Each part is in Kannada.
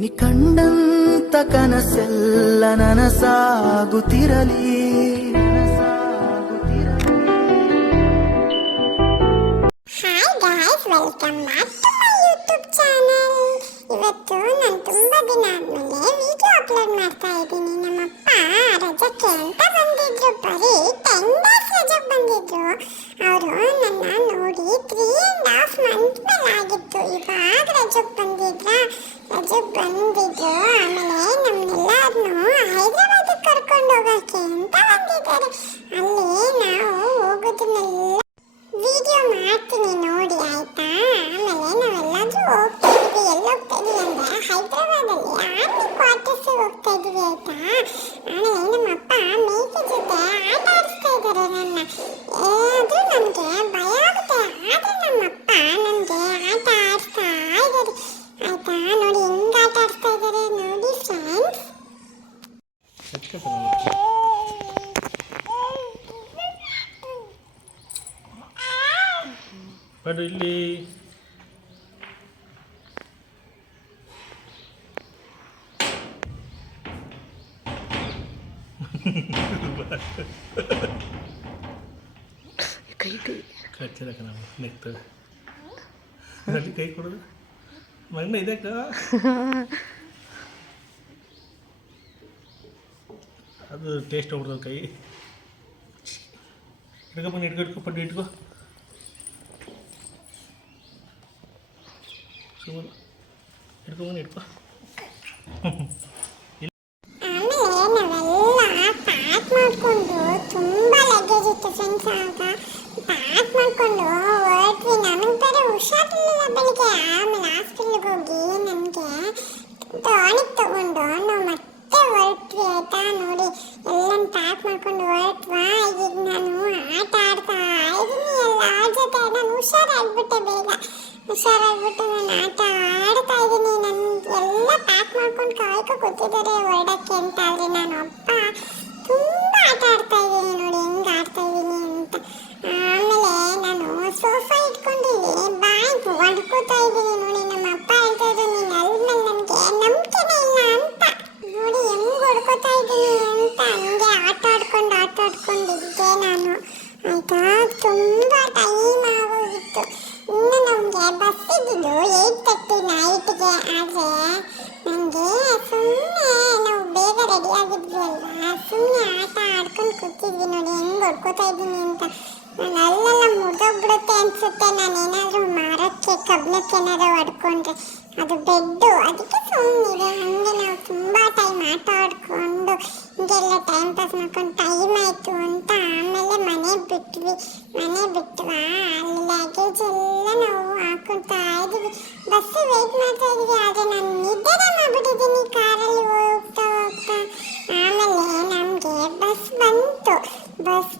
ನಿ ಕಂಡಂತ ಕನಸೆಲ್ಲ ನನಸಾಗುತ್ತಿರಲಿ. Hi guys, welcome back to my YouTube channel. ಇವತ್ತು ನಾನು ತುಂಬ ದಿನ ಆದಮೇಲೆ ವಿಡಿಯೋ ಅಪ್ಲೋಡ್ ಮಾಡ್ತಾ ಇದ್ದೀನಿ. ನಮ್ಮಪ್ಪ ರಜಕ್ಕೆ ಅಂತ ಬಂದಿದ್ರು, ಬರೀ 10 ಡೇಸ್ ರಜಕ್ಕೆ ಬಂದಿದ್ರು. ಅವರು ನನ್ನ ನೋಡಿ 3.5 ಮಂತ್ ಮೇಲೆ ಆಗಿತ್ತು. ಇವಾಗ ರಜಕ್ಕೆ ಬಂದಿದ್ರು. ಆಮೇಲೆ ನಮ್ಮನ್ನೆಲ್ಲರನ್ನೂ ಹೈದರಾಬಾದಿಗೆ ಕರ್ಕೊಂಡು ಹೋಗೋಕ್ಕೆ ಅಂತ ಬಂದಿದ್ದಾರೆ. ಅಲ್ಲಿ ನಾವು ಹೋಗೋದನ್ನೆಲ್ಲ ವಿಡಿಯೋ ಮಾಡ್ತೀನಿ ನೋಡಿ, ಆಯ್ತಾ? ಆಮೇಲೆ ನಾವೆಲ್ಲಾದ್ರೂ ಹೋಗ್ತಾ ಇದ್ವಿ. ಎಲ್ಲಿ ಹೋಗ್ತಾ ಇದ್ವಿ ಅಂದರೆ ಹೈದರಾಬಾದಲ್ಲಿ ಆರ್ಮಿ ಕ್ವಾರ್ಟರ್ಸಿಗೆ ಹೋಗ್ತಾ ಇದ್ವಿ, ಆಯ್ತಾ? ಆಮೇಲೆ ನಮ್ಮಪ್ಪ ಮೇಕೆ ಜೊತೆ ಆಟ ಆಡಿಸ್ತಾ ಇದ್ದಾರೆ ನನ್ನ. ಅದು ನಮಗೆ ಭಯ ಆಗುತ್ತೆ, ಆದರೆ ನಮ್ಮಪ್ಪ ನನಗೆ ಆಟ ಆಡಿಸ್ತಾ ಇದ್ದಾರೆ, ಆಯ್ತಾ? ನೋಡಿ ಹೆಂಗೆ ಆಟ ಆಡಿಸ್ತಾ ಇದ್ದಾರೆ ನೋಡಿ ಫ್ರೆಂಡ್ಸ್. ಬಟ್ ಇಲ್ಲಿ ಕೈ ಕೈ ಕಚ್ಚಲಕ್ಕ ನಾವು ನೆಕ್ತದೆ ಅಲ್ಲಿ ಕೈ ಕೊಡೋದು ಮಗನ ಇದಕ್ಕ ಅದು ಟೇಸ್ಟ್ ಹೋಗ್ಬಿಡ್ತದೆ ಕೈ. ಇಟ್ಕೊ ಬನ್ನಿ, ಇಟ್ಕೊ ಪಡ್ಡು ಇಟ್ಕೊ ಸುಮ್ಮನೆ ಇಟ್ಕೊ ಬನ್ನಿ, ಇಟ್ಕೊ. ಮಾಡಿಕೊಂಡು ತುಂಬ ಲಗೇಜ್ ಇತ್ತು ಫ್ರೆಂಡ್ಸ್. ಆಗ ಪ್ಯಾಕ್ ಮಾಡಿಕೊಂಡು ಹೊರಟ್ವಿ. ನನಗೆ ಬೇರೆ ಹುಷಾರಿರಲಿಲ್ಲ ಬೆಳಿಗ್ಗೆ. ಆಮೇಲೆ ಹಾಸ್ಪಿಟ್ಲಿಗೆ ಹೋಗಿ ನನಗೆ ಟಾನಿಕ್ ತಗೊಂಡು ನಾವು ಮತ್ತೆ ಹೊರಟ್ವಿ, ಆಯ್ತಾ? ನೋಡಿ ಎಲ್ಲ ಪ್ಯಾಕ್ ಮಾಡ್ಕೊಂಡು ಹೊರಟ್ವಾ. ಈಗ ನಾನು ಆಟ ಆಡ್ತಾ ಇದ್ದೀನಿ ಎಲ್ಲರ ಜೊತೆ. ನಾನು ಹುಷಾರಾಗ್ಬಿಟ್ಟೆ, ಬೇಗ ಹುಷಾರಾಗ್ಬಿಟ್ಟು ನಾನು ಆಟ ಆಡ್ತಾ ಇದ್ದೀನಿ. ನನ್ನ ಎಲ್ಲ ಪ್ಯಾಕ್ ಮಾಡ್ಕೊಂಡು ಕಾಯ್ಕೊ ಕೂತಿದ್ದಾರೆ ಹೊರಡಕ್ಕೆ ಅಂತ. ಆದರೆ ನಾನು ಅಪ್ಪ ತುಂಬ ಆಟ ಆಡ್ತಾ ಇದ್ದೀನಿ ನೋಡಿ ಹೆಂಗೆ ಆಡ್ತಾ ಇದ್ದೀನಿ ಅಂತ. ಆಮೇಲೆ ನಾನು ಸೋಫಾ ಇಟ್ಕೊಂಡಿದ್ದೀನಿ, ಬ್ಯಾಂಕ್ ಹೊಡ್ಕೋತಾ ಇದ್ದೀನಿ ನೋಡಿ. ನಮ್ಮ ಅಪ್ಪ ಹೇಳ್ತಾ ಇದ್ರು, ನೀನು ಅಲ್ಲಿ ಮೇಲೆ ನನಗೆ ನಂಬಿಕೆನೇ ಇಲ್ಲ ಅಂತ. ನೋಡಿ ಹೆಂಗೆ ಹೊಡ್ಕೋತಾ ಇದ್ದೀನಿ ಅಂತ. ಹಂಗೆ ಆಟ ಆಡ್ಕೊಂಡಿದ್ದೆ ನಾನು, ಆಯಿತಾ? ತುಂಬ ಟೈಮ್ ಆಗೋಗಿತ್ತು. ಇನ್ನು ನಮಗೆ ಬಸ್ ಇದ್ದಿದ್ದು 8:30 ನೈಟ್ಗೆ. ಆದರೆ ನನಗೆ ಸುಮ್ಮನೆ ನಾವು ಬೇಗ ರೆಡಿ ಆಗಿದ್ವಿ ಅಲ್ವಾ, ಸುಮ್ಮನೆ ಆಟ ಆಡ್ಕೊಂಡು ಕೂತಿದ್ವಿ ನೋಡಿ ಹೆಂಗೆ ಹೊಡ್ಕೋತಾ ಇದ್ದೀನಿ ಅಂತ. ನಾನು ಅಲ್ಲೆಲ್ಲ ಮುರಿದೋಗ್ಬಿಡುತ್ತೆ ಅನಿಸುತ್ತೆ, ನಾನೇನಾದರೂ ಮರಕ್ಕೆ ಕಬ್ಬಣಕ್ಕೆ ಏನಾದರೂ ಹೊಡ್ಕೊಂಡ್ರೆ. ಅದು ಬೆಡ್ಡು, ಅದಕ್ಕೆ ಸುಮ್ಮನಿದೆ. ಹಂಗೆ ನಾವು ತುಂಬ ಟೈಮ್ ಆಟ ಆಡ್ಕೊಂಡು ಹಿಂಗೆಲ್ಲ ಟೈಮ್ ಪಾಸ್ ಮಾಡ್ಕೊಂಡು ಟೈಮ್ ಆಯಿತು ಅಂತ. ಆಮೇಲೆ ಮನೆ ಬಿಟ್ವಾ. ಅಲ್ಲಿ ಲಗೇಜ್ ಎಲ್ಲ ನಾವು ಹಾಕೊಳ್ತಾ ಇದ್ವಿ. ಬಸ್ ವೆಯ್ಟ್ ಮಾಡ್ತಾ ಇದ್ವಿ. ಆದರೆ ನಾನು ನಿದ್ದೆನೇ ಮಾಡಿಬಿಟ್ಟಿದ್ದೀನಿ ಕಾರಲ್ಲಿ ಹೋಗ್ತಾ. ಆಮೇಲೆ ನಮಗೆ ಬಸ್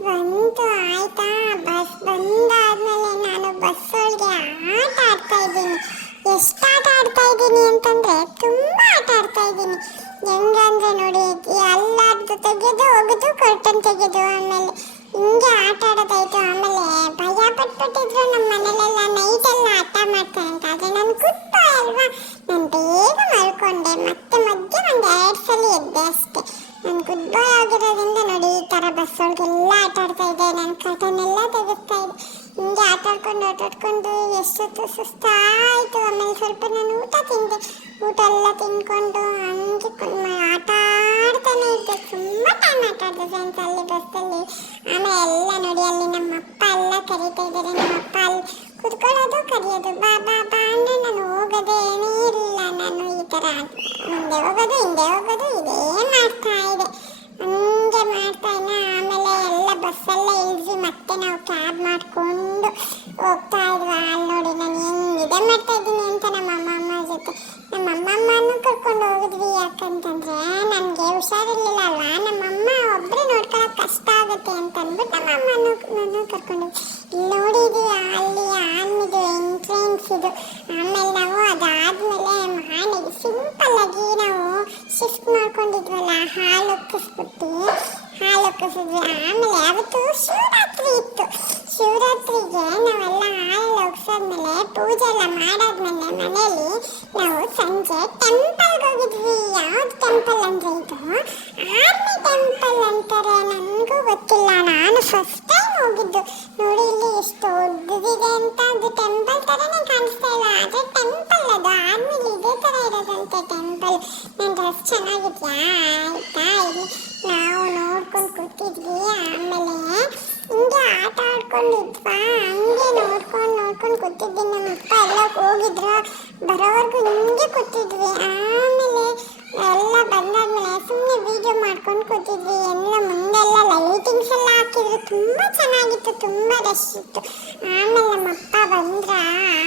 ಬಂತು, ಆಯಿತಾ? ಬಸ್ ಬಂದಾದ್ಮೇಲೆ ನಾನು ಬಸ್ ಒಳಗೆ ಆಟ ಆಡ್ತಾ ಇದ್ದೀನಿ. ಎಷ್ಟು ಆಟ ಆಡ್ತಾ ಇದ್ದೀನಿ ಅಂತಂದರೆ ತುಂಬ ಆಟ ಆಡ್ತಾ ಇದ್ದೀನಿ. ಹೆಂಗಂದ್ರೆ ನೋಡಿ, ಎಲ್ಲರದ್ದು ತೆಗೆದು ಹೋಗೋದು, ಕರ್ಟನ್ ತೆಗೆದು, ಆಮೇಲೆ ಹಿಂಗೆ ಆಟ ಆಡೋದಾಯ್ತು. ಆಮೇಲೆ ಭಯ ಪಟ್ಬಿಟ್ಟಿದ್ರು ನಮ್ಮ ಮನೇಲೆಲ್ಲ, ನೈಟೆಲ್ಲ ಆಟ ಮಾಡ್ತಾರೆ ಅಂತ. ಆದರೆ ನಾನು ಗುಡ್ ಬಾಯ್ ಅಲ್ವಾ, ನಾನು ಬೇಗ ಮಲ್ಕೊಂಡೆ. ಮತ್ತೆ ಮಧ್ಯೆ ಒಂದು 2 ಸಲ ಎದ್ದೆ ಅಷ್ಟೇ. ನಾನು ಗುಡ್ ಬಾಯ್ ಆಗಿರೋದ್ರಿಂದ ನೋಡಿ ಈ ಥರ ಬಸ್ ಒಳಗೆಲ್ಲ ಆಟ ಆಡ್ತಾ ಇದ್ದೆ. ನಾನು ಕರ್ಟನ್ನೆಲ್ಲ ತೆಗೆಸ್ತಾ ಇದ್ದೆ. ಹಿಂಗೆ ಆಟ ಆಡ್ಕೊಂಡು ಎಷ್ಟೊತ್ತು ಸುಸ್ತಾಯಿತು. ಆಮೇಲೆ ಸ್ವಲ್ಪ ನಾನು ಊಟ ತಿಂದೆ. ಊಟ ಎಲ್ಲ ತಿನ್ಕೊಂಡು ಹಂಗೆ ಆಟ ಆಡ್ತಾನೆ ಇದ್ದೆ. ತುಂಬ ಟೈಮ್ ಆಟ ಆಡಿದೆ ಫ್ರೆಂಡ್ಸ್ ಅಲ್ಲಿ ಬಸ್ಸಲ್ಲಿ. ಆಮೇಲೆ ಎಲ್ಲ ನೋಡಿ ಅಲ್ಲಿ ನಮ್ಮಪ್ಪ ಎಲ್ಲ ಕರೀತಾ ಇದ್ದಾರೆ. ನಮ್ಮಪ್ಪ ಅಲ್ಲಿ ಕುತ್ಕೊಳ್ಳೋದು ಕರೆಯೋದು, ಬಾ ಬಾ ಬಾ ಅಂದರೆ ನಾನು ಹೋಗೋದೇನೇ ಇಲ್ಲ. ನಾನು ಈ ಥರ ಮುಂದೆ ಹೋಗೋದು ಹಿಂದೆ ಹೋಗೋದು ಇದೇ ಮಾಡ್ತಾ ಇದೆ. ಹಂಗೆ ಮಾಡ್ತಾಯಿದ್ದೆ. ಆಮೇಲೆ ಎಲ್ಲ ಬಸ್ಸಲ್ಲೇ ಇಳಿಸಿ ಮತ್ತೆ ನಾವು ಕ್ಯಾಬ್ ಮಾಡಿಕೊಂಡು ಹೋಗ್ತಾ ಇದ್ವಿ. ಅಲ್ಲಿ ನೋಡಿ ನಾನು ಹೆಂಗಿದೆ ಮಾಡ್ತಾ ಇದ್ದೀನಿ ಅಂತ ನಮ್ಮ ಅಮ್ಮಮ್ಮ ಜೊತೆ. ನಮ್ಮ ಅಮ್ಮಮ್ಮನೂ ಕರ್ಕೊಂಡು ಹೋಗಿದ್ವಿ. ಯಾಕಂತಂದರೆ ನನಗೆ ಹುಷಾರಿರಲಿಲ್ಲ ಅಲ್ವಾ, ನಮ್ಮಮ್ಮ ಒಬ್ಬರೇ ನೋಡ್ಕೊಳ್ಳೋಕೆ ಕಷ್ಟ ಆಗುತ್ತೆ ಅಂತ ಅಂದ್ಬಿಟ್ಟು ನಮ್ಮ ಅಮ್ಮನೂ ಕರ್ಕೊಂಡು ಇಲ್ಲಿ ನೋಡಿದ್ವಿ. ಅಲ್ಲಿ ಆರ್ಮಿದು ಎಂಟ್ರೆನ್ಸ್ ಇದು. ಆಮೇಲೆ ನಾವು ಅದಾದಮೇಲೆ ಮನೆಗೆ ಸಿಂಪಲ್ಲಾಗಿ ನಾವು ಶಿಫ್ಟ್ ಮಾಡ್ಕೊಂಡಿದ್ವಲ್ಲ, ಹಾಲು ಒಕ್ಕಿಸಿದ್ವಿ. ಆಮೇಲೆ ಅವತ್ತು ಶಿವರಾತ್ರಿ ಇತ್ತು. ಶಿವರಾತ್ರಿಗೆ ನಾವೆಲ್ಲ ಹಾಲು ಒಗ್ಸಾದ್ಮೇಲೆ ಪೂಜೆ ಎಲ್ಲ ಮಾಡಾದ್ಮೇಲೆ ಮನೆಯಲ್ಲಿ ನಾವು ಸಂಜೆ ಟೆಂಪಲ್ಗೆ ಹೋಗಿದ್ವಿ. ಯಾವ್ದು ಟೆಂಪಲ್ ಅಂದರೆ ಇದು ಆರ್ಮಿ ಟೆಂಪಲ್ ಅಂತಾರೆ, ನನಗೂ ಗೊತ್ತಿಲ್ಲ, ನಾನು ಫಸ್ಟ್ ಟೈಮ್ ಹೋಗಿದ್ದು. ನೋಡಿ ಇಲ್ಲಿ ಎಷ್ಟು ದೊಡ್ಡದಿದೆ ಅಂತ, ಅದು ಟೆಂಪಲ್ ಥರನೇ ಕಾಣಿಸ್ತಾ ಇಲ್ಲ, ಆದರೆ ಟೆಂಪಲ್ ಅದು ಆರ್ಮಿಲಿ ಇದೇ ಥರ ಇರೋದಂತೆ ಟೆಂಪಲ್. ನನ್ನ ಡ್ರೆಸ್ ಚೆನ್ನಾಗಿದ್ಯಾ ಆಯಿತಾ, ಇಲ್ಲಿ ನಾವು ನೋಡ್ಕೊಂಡು ಕೂತಿದ್ವಿ. ಆಮೇಲೆ ಹಿಂಗೆ ಆಟ ಆಡ್ಕೊಂಡಿದ್ವಾ, ಹಂಗೆ ನೋಡ್ಕೊಂಡು ಕೂತಿದ್ವಿ. ನಮ್ಮ ಅಪ್ಪ ಎಲ್ಲ ಹೋಗಿದ್ರು, ಬರೋವರೆಗೂ ಹಿಂಗೆ ಕೂತಿದ್ವಿ. ಆಮೇಲೆ ಎಲ್ಲ ಬಂದಾದ್ಮೇಲೆ ಸುಮ್ಮನೆ ವಿಡಿಯೋ ಮಾಡ್ಕೊಂಡು ಕೂತಿದ್ವಿ. ಎಲ್ಲ ಮುಂದೆಲ್ಲ ಲೈಟಿಂಗ್ಸ್ ಎಲ್ಲ ಹಾಕಿದ್ರು, ತುಂಬ ಚೆನ್ನಾಗಿತ್ತು, ತುಂಬ ರಶ್ ಇತ್ತು. ಆಮೇಲೆ ನಮ್ಮ ಅಪ್ಪ ಬಂದ್ರ,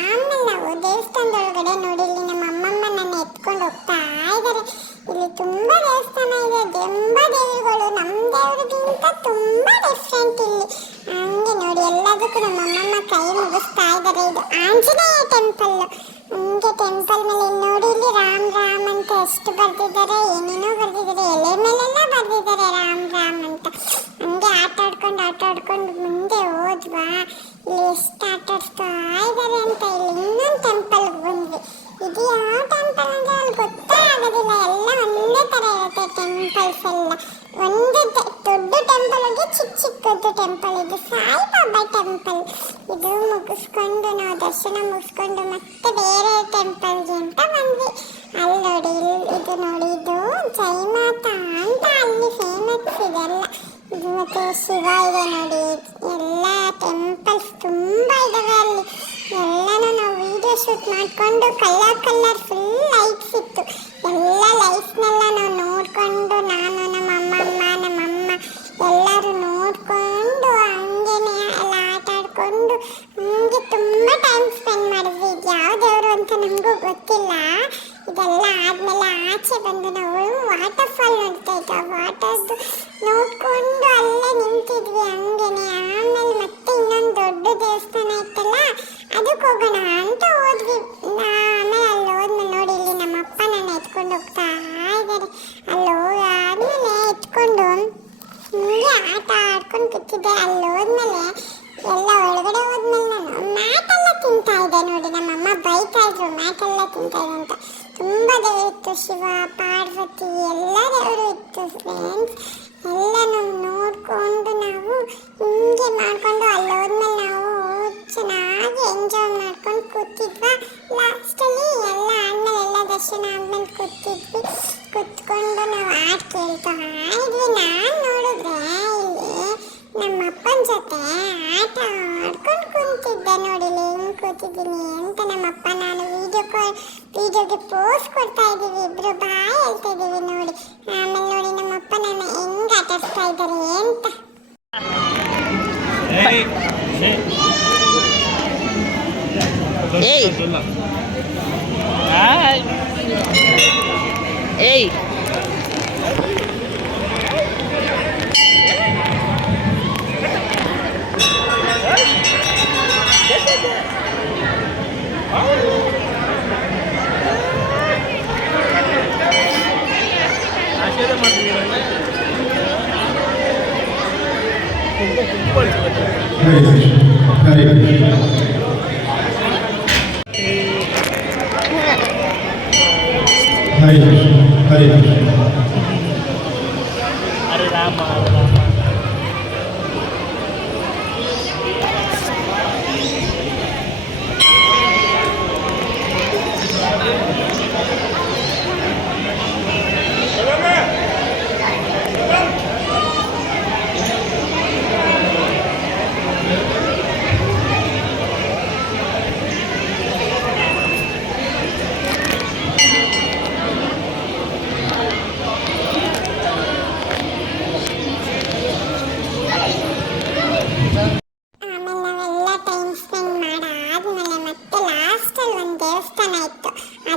ಆಮೇಲೆ ನಾವು ದೇವಸ್ಥಾನದೊಳಗಡೆ ನೋಡಿ, ಇಲ್ಲಿ ನಮ್ಮ ಅಮ್ಮಮ್ಮ ನನ್ನ ಎತ್ಕೊಂಡು ಹೋಗ್ತಾ ಇದ್ದಾರೆ. ಇಲ್ಲಿ ತುಂಬ ದೇವಸ್ಥಾನ ಇದೆ, ತುಂಬ ದೇವಿಗಳು, ನಮ್ಮ ದೇವ್ರಿಗಿಂತ ತುಂಬ ಡಿಫ್ರೆಂಟ್ ಇಲ್ಲಿ. ಹಂಗೆ ನೋಡಿ ಎಲ್ಲದಕ್ಕೂ ನಮ್ಮ ಅಮ್ಮಮ್ಮ ಕೈ ಮುಗಿಸ್ತಾ ಇದ್ದಾರೆ. ಇದು ಆಂಜನೇಯ ಟೆಂಪಲ್. ಹಂಗೆ ಟೆಂಪಲ್ ಮೇಲೆ ನೋಡಿ, ಇಲ್ಲಿ ರಾಮ್ ರಾಮ್ ಅಂತ ಎಷ್ಟು ಬರ್ದಿದ್ದಾರೆ, ಏನೇನೋ ಬರ್ದಿದ್ದಾರೆ, ಎಲೆ ಮೇಲೆಲ್ಲ ಬರ್ದಿದ್ದಾರೆ ರಾಮ್ ರಾಮ್ ಅಂತ. ಹಂಗೆ ಆಟ ಆಡ್ಕೊಂಡು ಮುಂದೆ ಹೋದ್ವಾ, ಇಲ್ಲಿ ಎಷ್ಟು ಆಟ ಆಡಿಸ್ತಾ ಇದ್ದಾರೆ ಅಂತ. ಇಲ್ಲಿ ಇನ್ನೊಂದು ಟೆಂಪಲ್ಗೆ ಬಂದ್ವಿ. ಇದು ಯಾವ ಟೆಂಪಲ್ ಅಂದರೆ ಅಲ್ಲಿ ಗೊತ್ತೇ ಆಗೋದಿಲ್ಲ, ಎಲ್ಲ ಒಂದೇ ಥರ ಇರುತ್ತೆ ಟೆಂಪಲ್ಸ್ ಎಲ್ಲ. ಒಂದು ದೊಡ್ಡ ಟೆಂಪಲ್ ಆಗಿ ಚಿಕ್ಕದು ಟೆಂಪಲ್. ಇದು ಸಾಯಿಬಾಬಾ ಟೆಂಪಲ್. ಇದು ಮುಗಿಸ್ಕೊಂಡು ನಾವು ದರ್ಶನ ಮುಗಿಸ್ಕೊಂಡು ಮತ್ತೆ ಬೇರೆ ಟೆಂಪಲ್ಗೆ ಅಂತ ಬಂದ್ವಿ. ಅಲ್ಲಿ ನೋಡಿ, ಇದು ನೋಡಿ, ಇದು ಜೈಮಾತಾ ಅಂತ ಅಲ್ಲಿ ಫೇಮಸ್ ಇದೆಲ್ಲ. ಇದು ಮತ್ತೆ ಶಿವ ಇದೆ ನೋಡಿ, ಎಲ್ಲ ಟೆಂಪಲ್ಸ್ ತುಂಬ ಇದಾವೆ ಅಲ್ಲಿ. ಎಲ್ಲನೂ ನಾವು ವಿಡಿಯೋ ಶೂಟ್ ಮಾಡಿಕೊಂಡು ಕಲರ್ ಫುಲ್ ಲೈಟ್ಸ್ ಇತ್ತು. ಎಲ್ಲ ಲೈಟ್ಸ್ನೆಲ್ಲ ನಾವು ನೋಡಿಕೊಂಡು, ನಾನು ನಮ್ಮ ಅಮ್ಮಮ್ಮ ಎಲ್ಲರೂ ನೋಡಿಕೊಂಡು ಹಂಗೇನೆ ಎಲ್ಲ ಆಟ ಆಡ್ಕೊಂಡು ಹಂಗೆ ತುಂಬ ಟೈಮ್ ಸ್ಪೆಂಡ್ ಮಾಡಿದ್ವಿ. ಇದು ಯಾವ ದೇವರು ಅಂತ ನಮಗೂ ಗೊತ್ತಿಲ್ಲ. ಇದೆಲ್ಲ ಆದಮೇಲೆ ಆಚೆ ಬಂದು ನಾವು ವಾಟರ್ ಫಾಲ್ ನೋಡ್ತಾ ಇದ್ವಿ. ಆ ವಾಟರ್ದು ನೋಡ್ಕೊಂಡು ಅಲ್ಲೇ ನಿಂತಿದ್ವಿ ಹಂಗೇನೆ. ಆಮೇಲೆ ಮತ್ತೆ ಇನ್ನೊಂದು ದೊಡ್ಡ ದೇವಸ್ಥಾನ ಇತ್ತಲ್ಲ, ಅದಕ್ಕೆ ಹೋಗೋಣ ಅಂತ ಹೋದ್ವಿ. ಆಮೇಲೆ ಅಲ್ಲಿ ಹೋದ್ಮೇಲೆ ನೋಡಿ, ಇಲ್ಲಿ ನಮ್ಮ ಅಪ್ಪ ನನ್ನ ಎತ್ಕೊಂಡು ಹೋಗ್ತಾ ಇದ್ದಾರೆ. ಅಲ್ಲಿ ಹೋಗಾದ್ಮೇಲೆ ಎತ್ಕೊಂಡು ಹಿಂಗೆ ಆಟ ಆಡ್ಕೊಂಡು ಕೂತಿದ್ದೆ. ಅಲ್ಲಿ ಹೋದ್ಮೇಲೆ ಎಲ್ಲ ಒಳಗಡೆ ಹೋದ್ಮೇಲೆ ನಾನು ಮ್ಯಾಟೆಲ್ಲ ತಿಂತಾ ಇದ್ದೆ ನೋಡಿ. ನಮ್ಮಮ್ಮ ಬೈತಾ ಇದ್ರು ಮ್ಯಾಟೆಲ್ಲ ತಿಂತಾ ಇದೆ ಅಂತ. ತುಂಬ ದೇವರು ಇತ್ತು, ಶಿವ ಪಾರ್ವತಿ ಎಲ್ಲ ದೇವರು ಇತ್ತು ಫ್ರೆಂಡ್ಸ್. ಎಲ್ಲ ನಾವು ನೋಡಿಕೊಂಡು ನಾವು ಹಿಂಗೆ ಮಾಡಿಕೊಂಡು ಅಲ್ಲಿ ಹೋದ್ಮೇಲೆ ನಾವು ಚೆನ್ನಾಗಿ ಎಂಜಾಯ್ ಮಾಡ್ಕೊಂಡು ಕೂತಿದ್ವಾ. ಲಾಸ್ಟಲ್ಲಿ ಎಲ್ಲ ಆದಮೇಲೆ ಎಲ್ಲ ದರ್ಶನ ಆದ್ಮೇಲೆ ಕೂತ್ಕೊಂಡು ನಾವು ಹಾಡು ಕೇಳ್ತಾ ಇದ್ವಿ. ನಾನು ನೋಡಿದ್ರೆ ಇಲ್ಲಿ ನಮ್ಮ ಅಪ್ಪನ ಜೊತೆ ಆಟ ಆಡ್ಕೊಂಡು ಕುಂತಿದ್ದೆ ನೋಡಿ, ಹೆಂಗೆ ಕೂತಿದ್ದೀನಿ ಅಂತ. ನಮ್ಮಪ್ಪ ನಾನು ವಿಡಿಯೋಗೆ ಪೋಸ್ ಕೊಡ್ತಾ ಇದ್ದೀವಿ, ಇಬ್ರು ಬಾಯ್ ಹೇಳ್ತಾ ಇದ್ದೀವಿ ನೋಡಿ. ಆಮೇಲೆ ನೋಡಿ ನಮ್ಮಪ್ಪ ನಾನು ಹೆಂಗೆ ಆಟಾಡ್ಸ್ತಾ ಇದ್ದಾರೆ ಅಂತ. ಏಯ್ ಹರೇ ರಾಮ.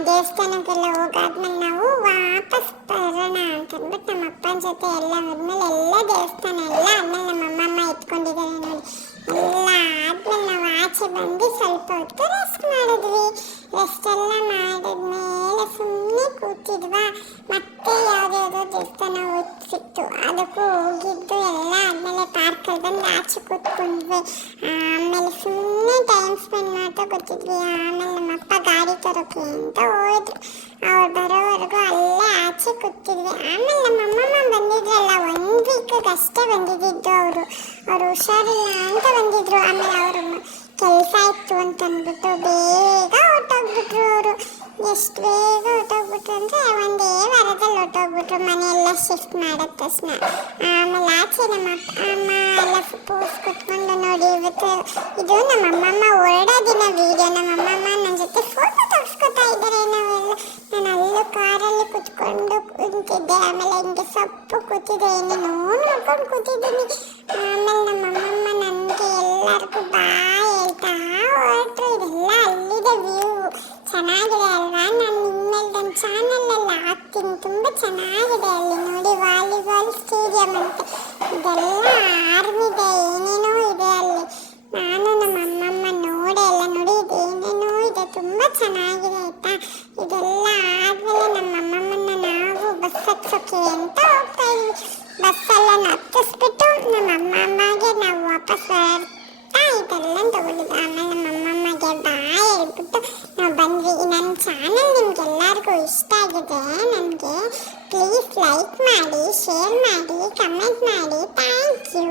ದೇವಸ್ಥಾನಕ್ಕೆಲ್ಲ ಹೋಗಾದ್ಮೇಲೆ ನಾವು ವಾಪಸ್ ಬರೋಣ ಅಂತಂದ್ಬಿಟ್ಟು ನಮ್ಮ ಅಪ್ಪನ ಜೊತೆ ಎಲ್ಲ ಹೋದ್ಮೇಲೆ ಎಲ್ಲ ದೇವಸ್ಥಾನ ಎಲ್ಲ ಆದ್ಮೇಲೆ ನಮ್ಮ ಅಮ್ಮಮ್ಮ ಎತ್ಕೊಂಡಿದ್ದಾರೆ ನೋಡಿ. ಎಲ್ಲ ಆದ್ಮೇಲೆ ನಾವು ಆಚೆ ಬಂದು ಸ್ವಲ್ಪ ಹೊತ್ತು ರೆಸ್ಟ್ ಮಾಡಿದ್ವಿ. ರೆಸ್ಟ್ ಎಲ್ಲ ಮಾಡಿದ್ಮೇಲೆ ಸುಮ್ಮನೆ ಕೂತಿದ್ವಾ. ಮತ್ತೆ ಯಾವುದ್ಯಾವುದೋ ದೇವಸ್ಥಾನ ಸಿಕ್ತು, ಅದಕ್ಕೂ ಹೋಗಿದ್ದು ಎಲ್ಲ ಆದಮೇಲೆ ಪಾರ್ಕಲ್ಲಿ ಬಂದು ಆಚೆ ಕೂತ್ಕೊಂಡ್ವಿ. ಆಮೇಲೆ ಸುಮ್ಮನೆ ಟೈಮ್ ಸ್ಪೆಂಡ್ ಮಾಡ್ತಾ ಕೂತಿದ್ವಿ. ಆಮೇಲೆ ನಮ್ಮಪ್ಪ ಗಾಡಿ ತರೋಕೆ ಅಂತ ಹೋದ್ರು. ಅವ್ರು ಬರೋವರೆಗೂ ಅಲ್ಲೇ ಆಚೆ ಕೂತಿದ್ವಿ. ಆಮೇಲೆ ನಮ್ಮಮ್ಮ ಬಂದಿದ್ರಲ್ಲ, 1 ವೀಕಿಗೆ ಅಷ್ಟೇ ಬಂದಿದ್ದು. ಅವ್ರು ಹುಷಾರಿಲ್ಲ ಅಂತ ಬಂದಿದ್ರು. ಆಮೇಲೆ ಅವರು ಕೆಲಸ ಇತ್ತು ಅಂತ ಅಂದ್ಬಿಟ್ಟು ಬೇಗ ಹೊರಟೋಗ್ಬಿಟ್ರು. ಅವರು ಎಷ್ಟು ಬೇಗ ಹೊರಟೋಗ್ಬಿಟ್ರು ಅಂದರೆ ಒಂದೇ ವಾರದಲ್ಲಿ ಹೊರಟೋಗ್ಬಿಟ್ರು, ಮನೆಯೆಲ್ಲ ಶಿಫ್ಟ್ ಮಾಡಿದ ತಕ್ಷಣ. ಆಮೇಲೆ ಆಚೆ ನಮ್ಮ ಅಮ್ಮ ಎಲ್ಲ ಪೋಸ್ ಕುತ್ಕೊಂಡು ನೋಡಿ. ಇವತ್ತು ಇದು ನಮ್ಮಮ್ಮ ಹೊರಡೋ ದಿನ ವೀಡಿಯೋ. ನಮ್ಮಮ್ಮ ನನ್ನ ಜೊತೆ ಫೋಟೋ ತೆಗೆಸ್ಕೊತಾ ಇದ್ದಾರೆ. ನಾನು ಅಲ್ಲೂ ಕಾರಲ್ಲಿ ಕುತ್ಕೊಂಡು ಕುಂತಿದ್ದೆ. ಆಮೇಲೆ ಹಿಂಗೆ ಸೊಪ್ಪು ಕೂತಿದ್ದೆ, ಏನೇನೋ ನೋಡ್ಕೊಂಡು ಕೂತಿದ್ದೀನಿ. ಆಮೇಲೆ ನಮ್ಮಮ್ಮ ನನಗೆ ಎಲ್ಲರಿಗೂ ಬಾಯ್ ಹೇಳ್ತಾ ಹೊರಟ್ರು. ಇದೆಲ್ಲ ಅಲ್ಲಿದೆ ವ್ಯೂ, ಚೆನ್ನಾಗಿದೆ ಅಲ್ವಾ? ನಾನು ಇನ್ಮೇಲೆ ನನ್ನ ಚಾನಲಲ್ಲಿ ಹಾಕ್ತೀನಿ, ತುಂಬ ಚೆನ್ನಾಗಿದೆ. ಅಲ್ಲಿ ನೋಡಿ ವಾಲಿಬಾಲ್ ಸ್ಟೇಡಿಯಂ ಅಂತ, ಇದೆಲ್ಲ ಆರ್ಮಿದೆ, ಏನೇನೋ ಇದೆ ಅಲ್ಲಿ. ನಾನು ನಮ್ಮ ಅಮ್ಮಮ್ಮ ನೋಡೇ ಎಲ್ಲ, ನೋಡಿ ಇದೇನೇನೋ ಇದೆ, ತುಂಬ ಚೆನ್ನಾಗಿದೆ ಆಯಿತಾ. ಇದೆಲ್ಲ ಆದಮೇಲೆ ನಮ್ಮ ಅಮ್ಮಮ್ಮನ ನಾವು ಬಸ್ ಹತ್ಸೋಕೆ ಅಂತ ಹೋಗ್ತಾ ಇದ್ವಿ. ಬಸ್ಸೆಲ್ಲ ಹತ್ತಿಸ್ಬಿಟ್ಟು ನಮ್ಮ ಅಮ್ಮಮ್ಮಗೆ ನಾವು ವಾಪಸ್ ಬರ್ತಾ ಇದೆಲ್ಲ ತಗೊಂಡಿದ್ದು. ಆಮೇಲೆ ನಮ್ಮ ಅಮ್ಮಮ್ಮಗೆ ಬಾಯ್ ಹೇಳ್ಬಿಟ್ಟು ನಾವು ಬಂದ್ವಿ. ನನ್ನ ಚಾನಲ್ ನಿಮ್ಗೆಲ್ಲರಿಗೂ ಇಷ್ಟ ಆಗಿದೆ ನನಗೆ ಪ್ಲೀಸ್ ಲೈಕ್ ಮಾಡಿ, ಶೇರ್ ಮಾಡಿ, ಕಮೆಂಟ್ ಮಾಡಿ. Thank you.